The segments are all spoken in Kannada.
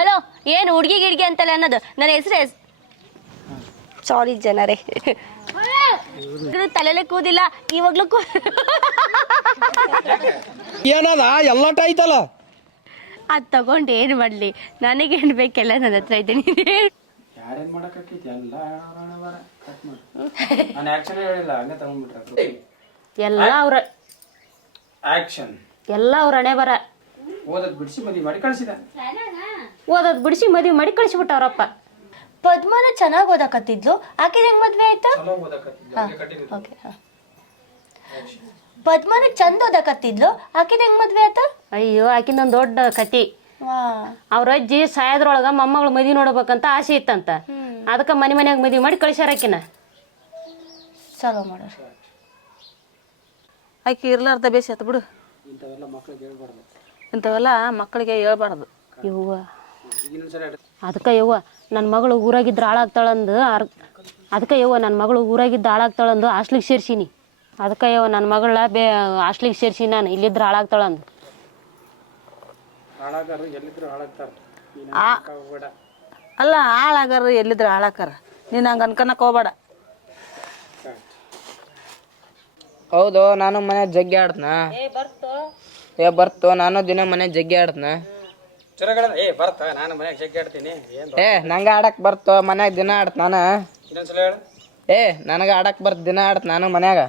ಹಲೋ ಏನು ಹುಡುಗಿ ಗಿಡ್ಗಿ ಅಂತಲ್ಲ ಅನ್ನೋದು ನನ್ನ ಹೆಸರು ಸಾರಿ ಜನರೇ ತಲೆಲೆ ಕೂದಿಲ್ಲ ಇವಾಗ್ಲೂ ಏನದ ಎಲ್ಲಟ ಐತಲ್ಲ ಅದ್ ತಗೊಂಡು ಏನು ಮಾಡ್ಲಿ ನನಗೇನು ಬೇಕೆಲ್ಲ ನನ್ನ ಹತ್ರ ಇದ್ದೀನಿ ಯಾರೇನ್ ಮಾಡಕೈತಿ ಎಲ್ಲ ಕಟ್ ಮಾಡಿ ನಾನು ಆಕ್ಷನ್ ಹೇಳಿಲ್ಲ ಹಂಗೆ ತಗೊಂಡ್ಬಿಟ್ರೆ ಎಲ್ಲ ಅವ್ರ ಆಕ್ಷನ್ ಎಲ್ಲ ಅವ್ರ ಹಣೆ ಬರ ಓದದ್ ಬಿಡಿಸಿ ಮದುವೆ ಮಾಡಿ ಕಳಿಸಿದ ಓದೋದ್ ಬಿಡಿಸಿ ಮದುವೆ ಮಾಡಿ ಕಳಿಸ್ಬಿಟ್ಟವ್ರಪ್ಪ ಪದ್ಮನ ಚೆನ್ನಾಗಿ ಓದಾಕತ್ತಿದ್ಲು ಆಕೆ ಹೆಂಗ್ ಮದ್ವೆ ಆಯ್ತಾ ಚಲೋ ಓದಕತ್ತಿದ್ಲು ಓಕೆ ಪದ್ಮನ ಚಂದ ಓದಾಕತ್ತಿದ್ಲು ಆಕಿದ ಹೆಂಗ್ ಮದ್ವೆ ಆಯ್ತಾ ಅಯ್ಯೋ ಆಕಿಂದೊಂದು ದೊಡ್ಡ ಕತಿ ಅವ್ರ ಅಜ್ಜಿ ಸಾಯದ್ರೊಳಗ ಮೊಮ್ಮಗಳು ಮದ್ವಿ ನೋಡ್ಬೇಕಂತ ಆಸೆ ಇತ್ತಂತ ಅದಕ್ಕೆ ಮನ್ಯಾಗ ಮದ್ವಿ ಮಾಡಿ ಕಳಿಸ್ಯಾರ ಆಕಿನ ಚಲೋ ಮಾಡೋರು ಆಕಿ ಇರ್ಲಾರ್ದ ಬೇಸಿ ಆಯ್ತು ಬಿಡು ಇಂಥವೆಲ್ಲ ಮಕ್ಕಳಿಗೆ ಹೇಳ್ಬಾರ್ದು ಯವ್ವ ಅದಕ್ಕೆ ಯವ್ವ ನನ್ನ ಮಗಳು ಊರಾಗಿದ್ರೆ ಹಾಳಾಗ್ತಾಳಂದು ಅದಕ್ಕೆ ಯವ್ವ ನನ್ನ ಮಗಳು ಊರಾಗಿದ್ದು ಹಾಳಾಗ್ತಾಳಂದು ಹಾಸ್ಟ್ಲಿಗೆ ಸೇರ್ಸೀನಿ ಅದಕ್ಕೆ ಯವ್ವ ನನ್ನ ಮಗಳ ಹಾಸ್ಟ್ಲಿಗೆ ಸೇರ್ಸಿ ನಾನು ಇಲ್ಲಿದ್ರೆ ಹಾಳಾಗ್ತಾಳಂದು ಅಲ್ಲ ಹಾಳಾಗಾರ ಎಲ್ಲಿದ್ರೆ ಹಾಳಾಕಾರ ನೀನು ಹಂಗೆ ಅನ್ಕನಕ್ ಹೋಗ್ಬೇಡ. ಹೌದು ನಾನು ಮನೆ ಜಗ್ಗಿ ಆಡ್ತನ ಬರ್ತು ನಾನು ದಿನ ಮನೆ ಜಗ್ಗಿ ಆಡ್ತನ ನಂಗ ಆಡಕ್ ಬರ್ತು ಮನ್ಯಾಗ ದಿನ ಆಡ್ತ ನಾನು ನನಗ ಆಡಕ್ ಬರ್ತ ದಿನ ಆಡ್ತ ನಾನು ಮನ್ಯಾಗ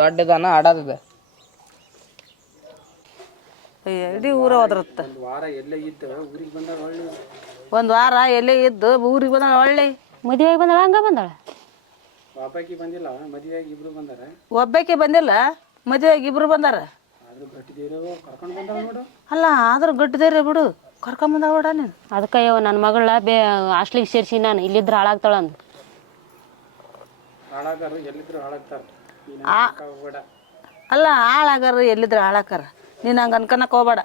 ದೊಡ್ಡದಾನ ಆಡೋದ ಇಡೀ ಊರ ಹೋದ್ರತ್ತ ಒಂದು ವಾರ ಎಲ್ಲೇ ಇದ್ದು ಊರಿಗೆ ಬಂದಾಳ ಒಳ್ಳೆ ಮದುವೆ ಬಂದಾಳ ಹಂಗ ಬಂದಾಳ ಒಬ್ಬಾಕಿ ಬಂದಿಲ್ಲ ಮದುವೆಗೆ ಇಬ್ರು ಬಂದಾರ ಅಲ್ಲ ಆದ್ರೂ ಗಟ್ಟಿದೇರಿ ಬಿಡು ಕರ್ಕೊಂಬಂದ ಬಿಡ ನೀನು ಅದಕ್ಕೆ ಯವ್ವ ನನ್ನ ಮಗಳ ಹಾಸ್ಟ್ಲಿಗೆ ಸೇರ್ಸಿ ನಾನು ಇಲ್ಲಿದ್ರೆ ಹಾಳಾಗ್ತಾಳಂದು ಅಲ್ಲ ಹಾಳಾಗಾರ ಎಲ್ಲಿದ್ರೆ ಹಾಳಾಕಾರ ನೀನು ಹಂಗೆ ಅನ್ಕನಕ್ ಹೋಗ್ಬೇಡ.